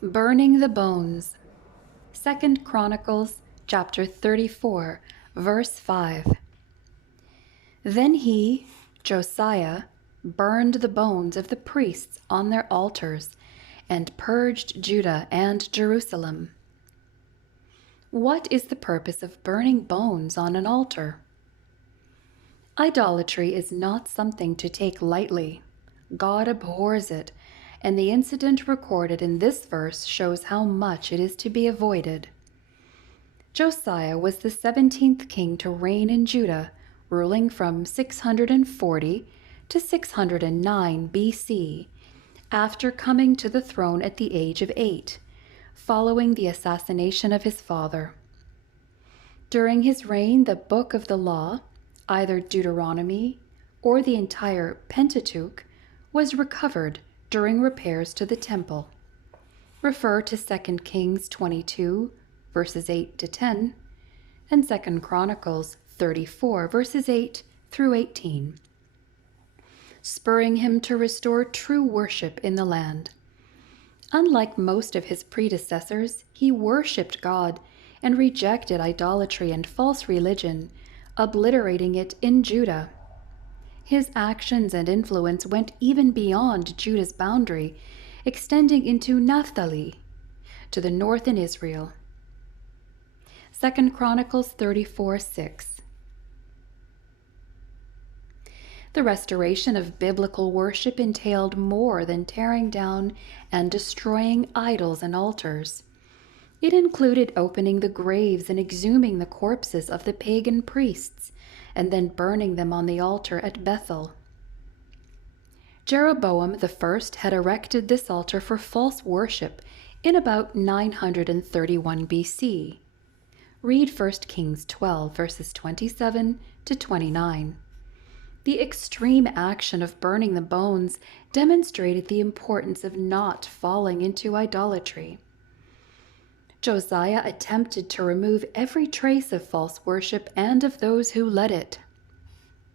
Burning the bones. 2 Chronicles chapter 34, verse 5. Then he, Josiah, burned the bones of the priests on their altars and purged Judah and Jerusalem. What is the purpose of burning bones on an altar? Idolatry is not something to take lightly. God abhors it, and the incident recorded in this verse shows how much it is to be avoided. Josiah was the 17th king to reign in Judah, ruling from 640 to 609 BC, after coming to the throne at the age of 8, following the assassination of his father. During his reign, the book of the law, either Deuteronomy or the entire Pentateuch, was recovered during repairs to the temple. Refer to 2 Kings 22, verses 8 to 10, and 2 Chronicles 34, verses 8 through 18, spurring him to restore true worship in the land. Unlike most of his predecessors, he worshipped God and rejected idolatry and false religion, obliterating it in Judah. His actions and influence went even beyond Judah's boundary, extending into Naphtali, to the north in Israel. 2 Chronicles 34:6. The restoration of biblical worship entailed more than tearing down and destroying idols and altars. It included opening the graves and exhuming the corpses of the pagan priests, and then burning them on the altar at Bethel. Jeroboam I had erected this altar for false worship in about 931 BC. Read 1 Kings 12, verses 27 to 29. The extreme action of burning the bones demonstrated the importance of not falling into idolatry. Josiah attempted to remove every trace of false worship and of those who led it.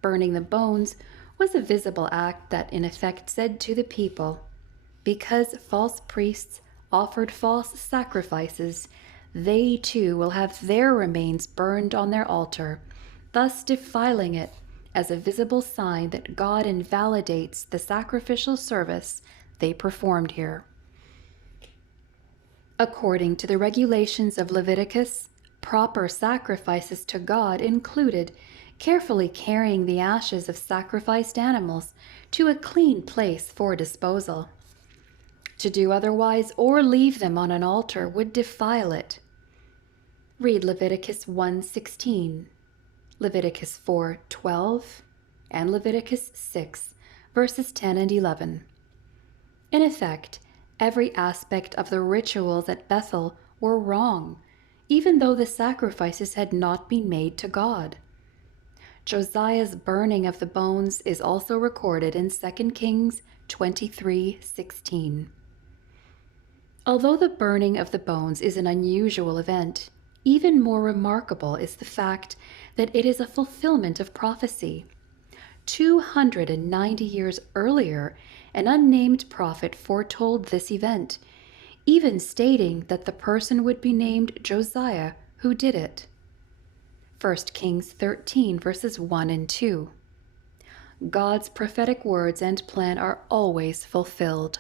Burning the bones was a visible act that in effect said to the people, because false priests offered false sacrifices, they too will have their remains burned on their altar, thus defiling it as a visible sign that God invalidates the sacrificial service they performed here. According to the regulations of Leviticus, proper sacrifices to God included carefully carrying the ashes of sacrificed animals to a clean place for disposal. To do otherwise or leave them on an altar would defile it. Read Leviticus 1:16, Leviticus 4:12, and Leviticus 6, verses 10 and 11. In effect, every aspect of the rituals at Bethel were wrong, even though the sacrifices had not been made to God. Josiah's burning of the bones is also recorded in 2 Kings 23:16. Although the burning of the bones is an unusual event, even more remarkable is the fact that it is a fulfillment of prophecy. 290 years earlier, an unnamed prophet foretold this event, even stating that the person would be named Josiah who did it. 1 Kings 13, verses 1 and 2. God's prophetic words and plan are always fulfilled.